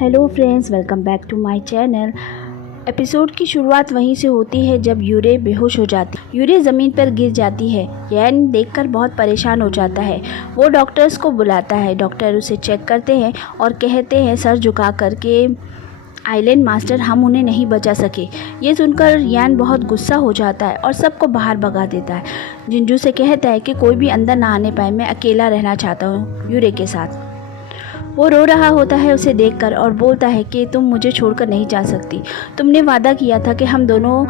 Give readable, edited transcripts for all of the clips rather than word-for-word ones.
Hello friends, welcome back to my channel. Episode की शुरुआत वहीं से होती है जब यूरे बेहोश हो जाती है। यूरे ज़मीन पर गिर जाती है। यैन देखकर बहुत परेशान हो जाता है। वो डॉक्टर्स को बुलाता है। डॉक्टर उसे चेक करते हैं और कहते हैं सर झुका कर के आइलैंड मास्टर, हम उन्हें नहीं बचा सके। ये सुनकर यान बहुत गुस्सा हो जाता है और सबको बाहर भगा देता है। जिंजू से कहता है कि कोई भी अंदर ना आने पाए, मैं अकेला रहना चाहता हूँ यूरे के साथ। वो रो रहा होता है उसे देखकर और बोलता है कि तुम मुझे छोड़कर नहीं जा सकती। तुमने वादा किया था कि हम दोनों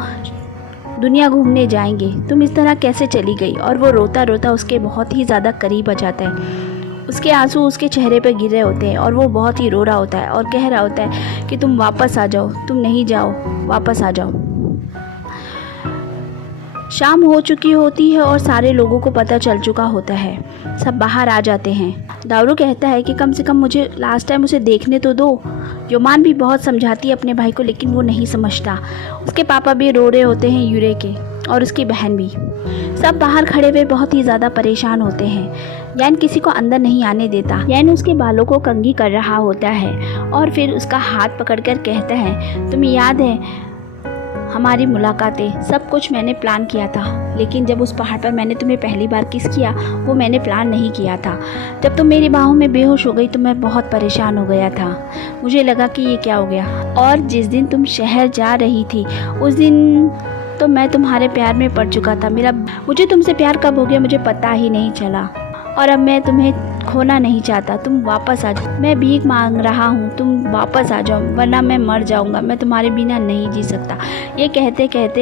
दुनिया घूमने जाएंगे, तुम इस तरह कैसे चली गई। और वो रोता रोता उसके बहुत ही ज़्यादा करीब आ जाता है। उसके आंसू उसके चेहरे पर गिर रहे होते हैं और वो बहुत ही रो रहा होता है और कह रहा होता है कि तुम वापस आ जाओ, तुम नहीं जाओ, वापस आ जाओ। शाम हो चुकी होती है और सारे लोगों को पता चल चुका होता है। सब बाहर आ जाते हैं। दारू कहता है कि कम से कम मुझे लास्ट टाइम उसे देखने तो दो। योमान भी बहुत समझाती है अपने भाई को, लेकिन वो नहीं समझता। उसके पापा भी रो रहे होते हैं यूरे के, और उसकी बहन भी। सब बाहर खड़े हुए बहुत ही ज़्यादा परेशान होते हैं। यैन किसी को अंदर नहीं आने देता। यैन उसके बालों को कंघी कर रहा होता है और फिर उसका हाथ पकड़कर कहता है, तुम्हें याद है हमारी मुलाकातें, सब कुछ मैंने प्लान किया था, लेकिन जब उस पहाड़ पर मैंने तुम्हें पहली बार किस किया, वो मैंने प्लान नहीं किया था। जब तुम मेरी बाहों में बेहोश हो गई तो मैं बहुत परेशान हो गया था। मुझे लगा कि ये क्या हो गया। और जिस दिन तुम शहर जा रही थी उस दिन तो मैं तुम्हारे प्यार में पड़ चुका था। मुझे तुमसे प्यार कब हो गया मुझे पता ही नहीं चला। और अब मैं तुम्हें खोना नहीं चाहता, तुम वापस आ जाओ। मैं भीख मांग रहा हूँ, तुम वापस आ जाओ, वरना मैं मर जाऊँगा। मैं तुम्हारे बिना नहीं जी सकता। ये कहते कहते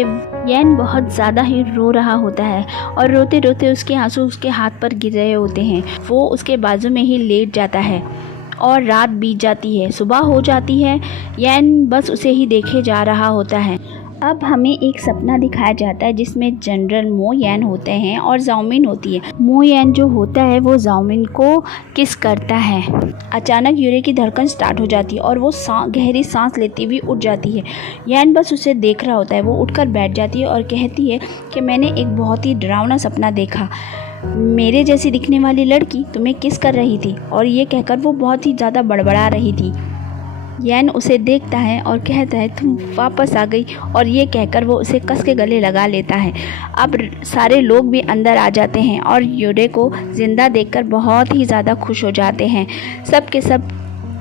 यैन बहुत ज़्यादा ही रो रहा होता है और रोते रोते उसके आंसू उसके हाथ पर गिर रहे होते हैं। वो उसके बाजू में ही लेट जाता है और रात बीत जाती है। सुबह हो जाती है। यैन बस उसे ही देखे जा रहा होता है। अब हमें एक सपना दिखाया जाता है जिसमें जनरल मो यैन होते हैं और जाओमिन होती है। मो यैन जो होता है वो जाओमिन को किस करता है। अचानक यूरे की धड़कन स्टार्ट हो जाती है और वो गहरी सांस लेती हुई उठ जाती है। यैन बस उसे देख रहा होता है। वो उठकर बैठ जाती है और कहती है कि मैंने एक बहुत ही डरावना सपना देखा। मेरे जैसी दिखने वाली लड़की तुम्हें किस कर रही थी। और ये कहकर वो बहुत ही ज़्यादा बड़बड़ा रही थी। यैन उसे देखता है और कहता है तुम वापस आ गई। और ये कहकर वो उसे कस के गले लगा लेता है। अब सारे लोग भी अंदर आ जाते हैं और यूरे को ज़िंदा देखकर बहुत ही ज़्यादा खुश हो जाते हैं। सब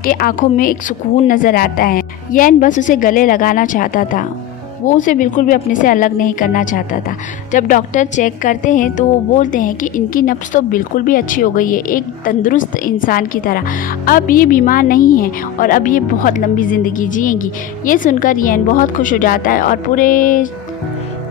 के आंखों में एक सुकून नज़र आता है। यैन बस उसे गले लगाना चाहता था। वो उसे बिल्कुल भी अपने से अलग नहीं करना चाहता था। जब डॉक्टर चेक करते हैं तो वो बोलते हैं कि इनकी नब्ज़ तो बिल्कुल भी अच्छी हो गई है, एक तंदुरुस्त इंसान की तरह। अब ये बीमार नहीं है और अब ये बहुत लंबी ज़िंदगी जिएंगी। ये सुनकर यैन बहुत खुश हो जाता है और पूरे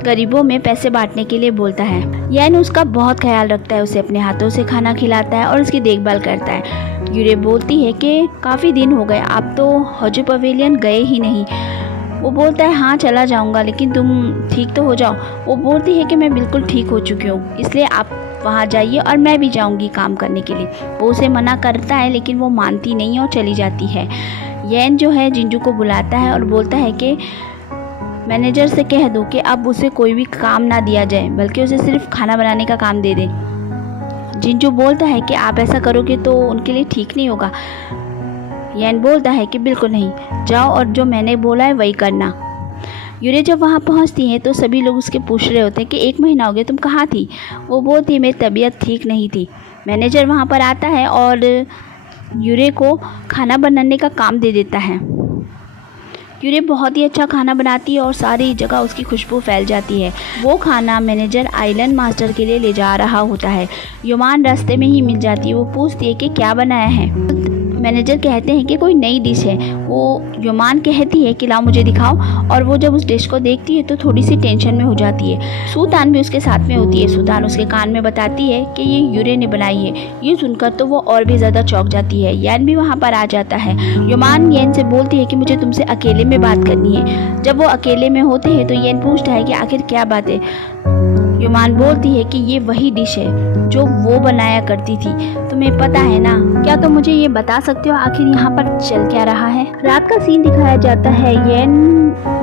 गरीबों में पैसे बांटने के लिए बोलता है। यैन उसका बहुत ख्याल रखता है, उसे अपने हाथों से खाना खिलाता है और उसकी देखभाल करता है। यूरे बोलती है कि काफ़ी दिन हो गए, आप तो हजू पवेलियन गए ही नहीं। वो बोलता है हाँ चला जाऊंगा, लेकिन तुम ठीक तो हो जाओ। वो बोलती है कि मैं बिल्कुल ठीक हो चुकी हूँ, इसलिए आप वहाँ जाइए और मैं भी जाऊंगी काम करने के लिए। वो उसे मना करता है लेकिन वो मानती नहीं और चली जाती है। यैन जो है जिंजू को बुलाता है और बोलता है कि मैनेजर से कह दो कि अब उसे कोई भी काम ना दिया जाए, बल्कि उसे सिर्फ खाना बनाने का काम दे दें। जिंजू बोलता है कि आप ऐसा करोगे तो उनके लिए ठीक नहीं होगा। यैन बोलता है कि बिल्कुल नहीं, जाओ और जो मैंने बोला है वही करना। यूरे जब वहाँ पहुँचती है तो सभी लोग उसके पूछ रहे होते हैं कि 1 महीना हो गया, तुम कहाँ थी। वो बोलती है मेरी तबीयत ठीक नहीं थी। मैनेजर वहाँ पर आता है और यूरे को खाना बनाने का काम दे देता है। यूरे बहुत ही अच्छा खाना बनाती है और सारी जगह उसकी खुशबू फैल जाती है। वो खाना मैनेजर आइलैंड मास्टर के लिए ले जा रहा होता है। योमान रास्ते में ही मिल जाती है। वो पूछती है कि क्या बनाया है। मैनेजर कहते हैं कि कोई नई डिश है। वो योमान कहती है कि लाओ मुझे दिखाओ। और वो जब उस डिश को देखती है तो थोड़ी सी टेंशन में हो जाती है। सूतान भी उसके साथ में होती है। सूतान उसके कान में बताती है कि ये यूरे ने बनाई है। ये सुनकर तो वो और भी ज़्यादा चौंक जाती है। यैन भी वहाँ पर आ जाता है। योमान यैन से बोलती है कि मुझे तुमसे अकेले में बात करनी है। जब वो अकेले में होते हैं तो यैन पूछता है कि आखिर क्या बात है। योमान बोलती है कि ये वही डिश है जो वो बनाया करती थी, तुम्हें पता है ना। क्या तुम मुझे ये बता सकते हो आखिर यहाँ पर चल क्या रहा है। रात का सीन दिखाया जाता है। यैन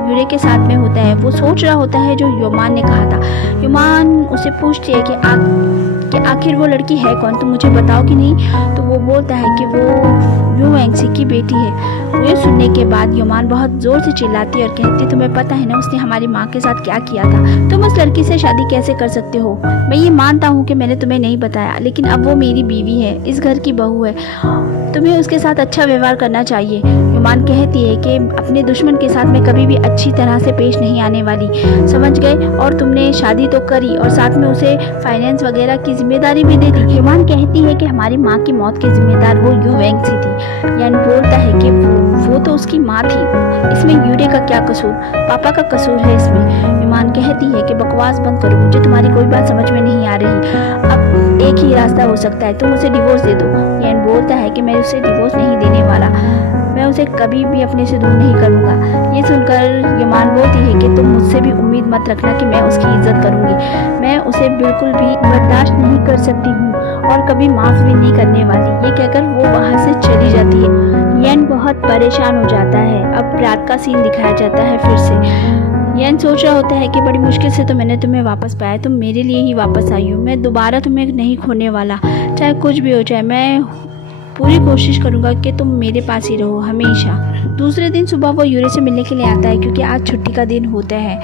यूरे के साथ में होता है। वो सोच रहा होता है जो योमान ने कहा था। योमान उसे पूछती है कि आखिर वो लड़की है कौन, तुम मुझे बताओ कि नहीं। तो वो बोलता है कि वो यू वेंगसी की बेटी है। ये सुनने के बाद युमान बहुत ज़ोर से चिल्लाती है और कहती, तुम्हें पता है ना उसने हमारी माँ के साथ क्या किया था? तुम उस लड़की से शादी कैसे कर सकते हो? मैं ये मानता हूँ कि मैंने तुम्हें नहीं बताया, लेकिन अब वो मेरी बीवी है, इस घर की बहू है, तुम्हें उसके साथ अच्छा व्यवहार करना चाहिए। युमान कहती है कि अपने दुश्मन के साथ मैं कभी भी अच्छी तरह से पेश नहीं आने वाली, समझ गए? और तुमने शादी तो करी और साथ में उसे फाइनेंस वगैरह की जिम्मेदारी भी दे दी। युमान कहती है कि हमारी माँ की मौत की जिम्मेदार वो यू वेंगसी थी। यान बोलता है कि वो तो उसकी माँ थी, इसमें यूरे का क्या कसूर? पापा का कसूर है इसमें। युमान कहती है कि बकवास बंद करो, मुझे तुम्हारी कोई बात समझ में नहीं आ रही। अब एक ही रास्ता हो सकता है, तुम उसे डिवोर्स दे दो। यान बोलता है कि मैं उसे डिवोर्स नहीं देने वाला, मैं उसे कभी भी अपने से दूर नहीं करूँगा। ये सुनकर युमान बोलती है कि तुम मुझसे भी उम्मीद मत रखना कि मैं उसकी इज्जत करूँगी, मैं उसे बिल्कुल भी बर्दाश्त नहीं कर सकती हूँ और कभी माफ़ भी नहीं करने वाली। ये कहकर वो वहाँ से चली जाती है। यन बहुत परेशान हो जाता है। अब रात का सीन दिखाया जाता है फिर से। यन सोच रहा होता है कि बड़ी मुश्किल से तो मैंने तुम्हें वापस पाया, तुम मेरे लिए ही वापस आई हो, मैं दोबारा तुम्हें नहीं खोने वाला, चाहे कुछ भी हो जाए। मैं पूरी कोशिश करूँगा कि तुम मेरे पास ही रहो हमेशा। दूसरे दिन सुबह वो यूरे से मिलने के लिए आता है क्योंकि आज छुट्टी का दिन होता है,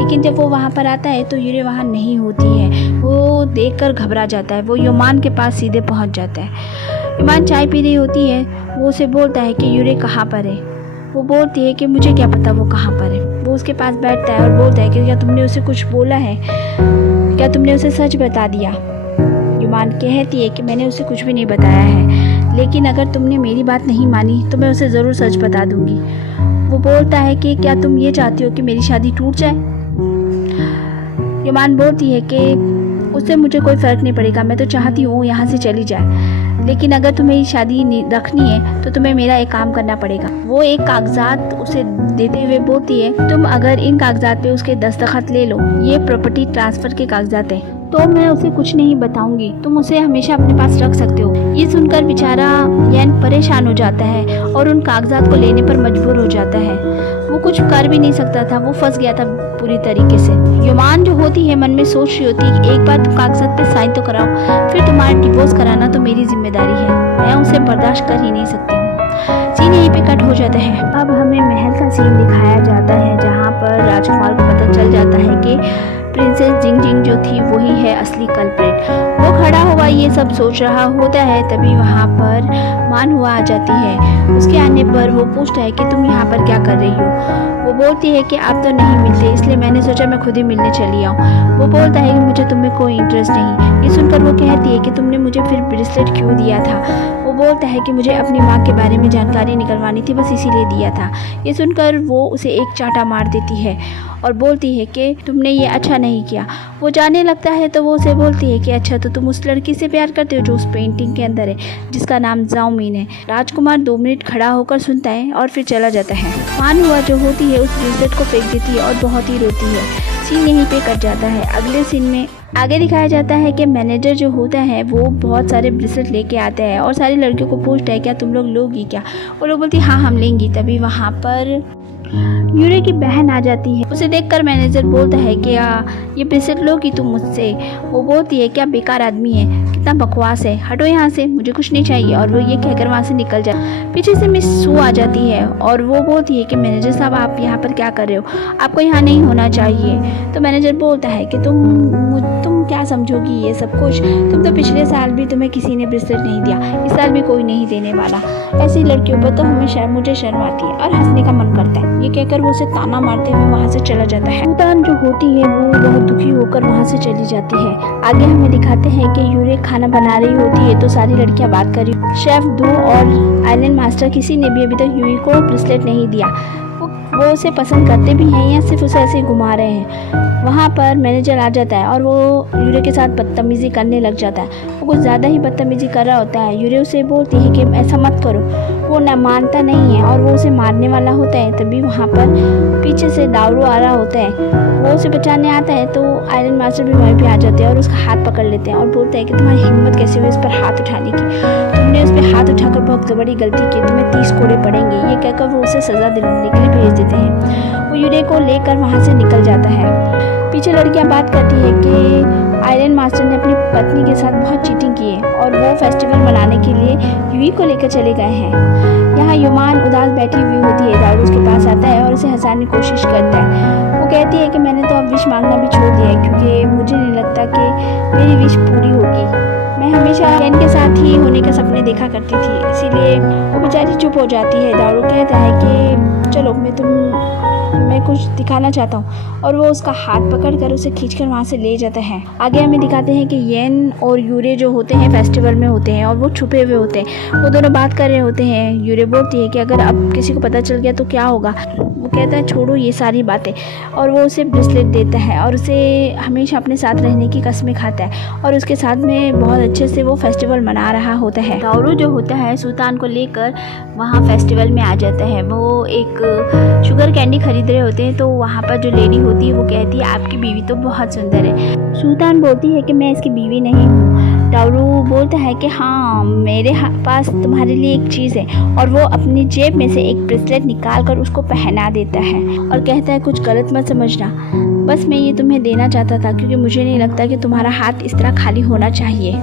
लेकिन जब वो वहाँ पर आता है तो यूरे वहाँ नहीं होती है। वो देखकर घबरा जाता है। वो युमान के पास सीधे पहुँच जाता है। युमान चाय पी रही होती है। वो उसे बोलता है कि यूरे कहाँ पर है? वो बोलती है कि मुझे क्या पता वो कहाँ पर है। वो उसके पास बैठता है और बोलता है कि क्या तुमने उसे कुछ बोला है? क्या तुमने उसे सच बता दिया? युमान कहती है कि मैंने उसे कुछ भी नहीं बताया है, लेकिन अगर तुमने मेरी बात नहीं मानी तो मैं उसे ज़रूर सच बता दूंगी। वो बोलता है कि क्या तुम ये चाहती हो कि मेरी शादी टूट जाए? युमान बोलती है कि उससे मुझे कोई फ़र्क नहीं पड़ेगा, मैं तो चाहती हूँ यहाँ से चली जाए, लेकिन अगर तुम्हें शादी रखनी है तो तुम्हें मेरा एक काम करना पड़ेगा। वो एक कागजात उसे देते हुए बोलती है, तुम अगर इन कागजात पे उसके दस्तखत ले लो, ये प्रॉपर्टी ट्रांसफ़र के कागजात हैं, तो मैं उसे कुछ नहीं बताऊंगी, तुम उसे हमेशा अपने पास रख सकते हो। ये सुनकर बेचारा यन परेशान हो जाता है और उन कागजात को लेने पर मजबूर हो जाता है। वो कुछ कर भी नहीं सकता था, वो फंस गया था पूरी तरीके से। युमान जो होती है मन में सोच रही होती है कि एक बार तुम कागजात पे साइन तो कराओ, फिर तुम्हारा डिवोर्स कराना तो मेरी जिम्मेदारी है, मैं उसे बर्दाश्त कर ही नहीं सकती हूँ। सीन यहीं पे कट हो जाता है। अब हमें महल का सीन दिखाया जाता है जहाँ पर राजकुमार को पता चल जाता है कि प्रिंसेस जिंग जिंग जो थी वही है असली कल्प्रिट। वो खड़ा हुआ ये सब सोच रहा होता है, तभी वहाँ पर मान हुआ आ जाती है। उसके आने पर वो पूछता है कि तुम यहाँ पर क्या कर रही हो? वो बोलती है कि आप तो नहीं मिलते, इसलिए मैंने सोचा मैं खुद ही मिलने चली आऊँ। वो बोलता है कि मुझे तुम्हें कोई इंटरेस्ट नहीं। ये सुनकर वो कहती है कि तुमने मुझे फिर ब्रेसलेट क्यों दिया था? वो बोलता है कि मुझे अपनी माँ के बारे में जानकारी निकलवानी थी, बस इसीलिए दिया था। ये सुनकर वो उसे एक चांटा मार देती है और बोलती है कि तुमने ये अच्छा नहीं किया। वो जाने लगता है तो वो उसे बोलती है कि अच्छा तो तुम उस लड़की से प्यार करते हो जो उस पेंटिंग के अंदर है, जिसका नाम जाओ मीन है। राजकुमार 2 मिनट खड़ा होकर सुनता है और फिर चला जाता है। मान हुआ जो होती है उस ब्रेसलेट को फेंक देती है और बहुत ही रोती है। सीन यहीं पे कट जाता है। अगले सीन में आगे दिखाया जाता है कि मैनेजर जो होता है वो बहुत सारे ब्रेसलेट लेके आता है और सारी लड़कियों को पूछता है क्या तुम लोग लोगी क्या? वो लोग बोलती हाँ हम लेंगी। तभी वहाँ पर यूरे की बहन आ जाती है। उसे देखकर मैनेजर बोलता है कि ये ब्रेसलेट लोगी तुम मुझसे? वो बोलती है क्या बेकार आदमी है, कितना बकवास है, हटो यहाँ से, मुझे कुछ नहीं चाहिए। और वो ये कहकर वहाँ से निकल जाए। पीछे से मिस सू आ जाती है और वो बोलती है कि मैनेजर साहब आप यहाँ पर क्या कर रहे हो, आपको यहाँ नहीं होना चाहिए। तो मैनेजर बोलता है कि तुम क्या समझोगी ये सब कुछ, तुम तो पिछले साल भी तुम्हें किसी ने ब्रेसलेट नहीं दिया, इस साल भी कोई नहीं देने वाला। ऐसी लड़कियों पर तो मुझे शर्म आती है और हंसने का मन करता है। ये कहकर वो उसे ताना मारते हुए वहाँ से चला जाता है। सुल्तान जो होती है वो बहुत दुखी होकर वहाँ से चली जाती है। आगे हमें दिखाते हैं कि यूरे खाना बना रही होती है तो सारी लड़कियाँ बात कर रही। शेफ दो और आइलैंड मास्टर किसी ने भी अभी तक यूरी को ब्रेसलेट नहीं दिया। वो उसे पसंद करते भी हैं या सिर्फ उसे ऐसे ही घुमा रहे हैं। वहाँ पर मैनेजर आ जाता है और वो यूरे के साथ बदतमीज़ी करने लग जाता है। वो कुछ ज़्यादा ही बदतमीज़ी कर रहा होता है। यूरे उसे बोलती है कि ऐसा मत करो। वो न मानता नहीं है और वो उसे मारने वाला होता है। तभी वहाँ पर पीछे से दारू आ रहा होता है। वो उसे बचाने आता है तो आयरन मास्टर भी वहीं पे आ जाते हैं और उसका हाथ पकड़ लेते हैं और बोलते हैं कि तुम्हारी हिम्मत कैसे हुई इस पर हाथ उठाने की, तुमने उस पर हाथ उठाकर बहुत बड़ी गलती की, तुम्हें 30 कोड़े पड़ेंगे। ये कहकर वो उसे सज़ा दिलाने के लिए भेज देते हैं। वो यूरे को लेकर वहाँ से निकल जाता है। पीछे लड़कियाँ बात करती है कि आयरन मास्टर ने अपनी पत्नी के साथ बहुत चीटिंग की है और वो फेस्टिवल मनाने के लिए यूई को लेकर चले गए हैं। यहाँ युमान उदास बैठी हुई होती है। दारू उसके पास आता है और उसे हंसाने की कोशिश करता है। वो कहती है कि मैंने तो अब विश मांगना भी छोड़ दिया है क्योंकि मुझे नहीं लगता कि मेरी विश पूरी होगी। मैं हमेशा येन के साथ ही होने के सपने देखा करती थी, इसीलिए वो बेचारी चुप हो जाती है। दारू कहता है कि चलो मैं कुछ दिखाना चाहता हूँ और वो उसका हाथ पकड़कर उसे खींचकर वहाँ से ले जाता है। आगे हमें दिखाते हैं कि येन और यूरे जो होते हैं फेस्टिवल में होते हैं और वो छुपे हुए होते हैं। वो दोनों बात कर रहे होते हैं। यूरे बोलती है कि अगर अब किसी को पता चल गया तो क्या होगा। वो कहता है छोड़ो ये सारी बातें, और वो उसे ब्रेसलेट देता है और उसे हमेशा अपने साथ रहने की कसमें खाता है और उसके साथ में बहुत अच्छे से वो फेस्टिवल मना रहा होता है। दारू जो होता है सुल्तान को लेकर वहाँ फेस्टिवल में आ जाता है। वो एक शुगर कैंडी खरीद रहे होते हैं तो वहाँ पर जो लेडी होती है वो कहती है आपकी बीवी तो बहुत सुंदर है। सुल्तान बोलती है कि मैं इसकी बीवी नहीं हूँ। दारू बोलता है कि हाँ मेरे पास तुम्हारे लिए एक चीज़ है, और वो अपनी जेब में से एक ब्रेसलेट निकाल कर उसको पहना देता है और कहता है कुछ गलत मत समझना, बस मैं ये तुम्हें देना चाहता था क्योंकि मुझे नहीं लगता कि तुम्हारा हाथ इस तरह खाली होना चाहिए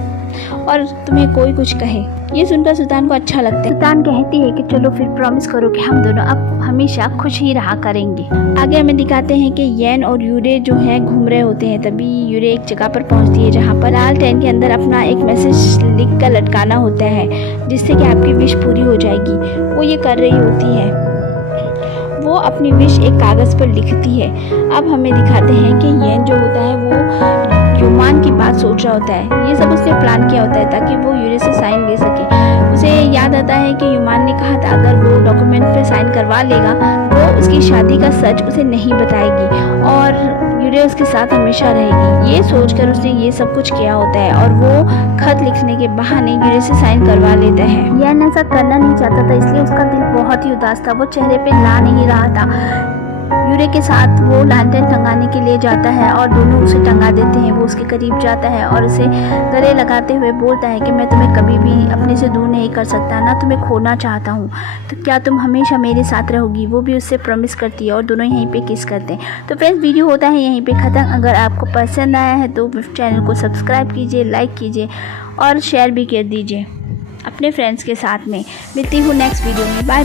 और तुम्हें कोई कुछ कहे। ये सुनकर सुल्तान को अच्छा लगता है। सुल्तान कहती है कि चलो फिर प्रॉमिस करो कि हम दोनों अब हमेशा खुश ही रहा करेंगे। आगे हमें दिखाते हैं कि येन और यूरे जो है घूम रहे होते हैं। तभी यूरे एक जगह पर पहुंचती है जहां पर लाल टेन के अंदर अपना एक मैसेज लिख कर लटकाना होता है जिससे कि आपकी विश पूरी हो जाएगी। वो ये कर रही होती है, वो अपनी विश एक कागज़ पर लिखती है। अब हमें दिखाते हैं कि येन जो होता है वो युमान की बात सोच रहा होता है। ये सब उसने प्लान किया होता है ताकि वो यूरे से साइन ले सके। उसे याद आता है कि युमान ने कहा था अगर वो डॉक्यूमेंट पे साइन करवा लेगा वो उसकी शादी का सच उसे नहीं बताएगी और यूरे उसके साथ हमेशा रहेगी। ये सोचकर उसने ये सब कुछ किया होता है और वो खत लिखने के बहाने यूरे से साइन करवा लेता है। येन ऐसा करना नहीं चाहता था, इसलिए उसका दिल बहुत ही उदास था। वो चेहरे पे ला नहीं रहा था। यूरे के साथ वो लैंटर्न टंगाने के लिए जाता है और दोनों उसे टंगा देते हैं। वो उसके करीब जाता है और उसे गले लगाते हुए बोलता है कि मैं तुम्हें कभी भी अपने से दूर नहीं कर सकता, ना तुम्हें खोना चाहता हूँ, तो क्या तुम हमेशा मेरे साथ रहोगी। वो भी उससे प्रॉमिस करती है और दोनों यहीं पे किस करते हैं। तो फ्रेंड्स वीडियो होता है यहीं पे ख़त्म। अगर आपको पसंद आया है तो चैनल को सब्सक्राइब कीजिए, लाइक कीजिए और शेयर भी कर दीजिए अपने फ्रेंड्स के साथ में। मिलती हूँ नेक्स्ट वीडियो में। Bye bye.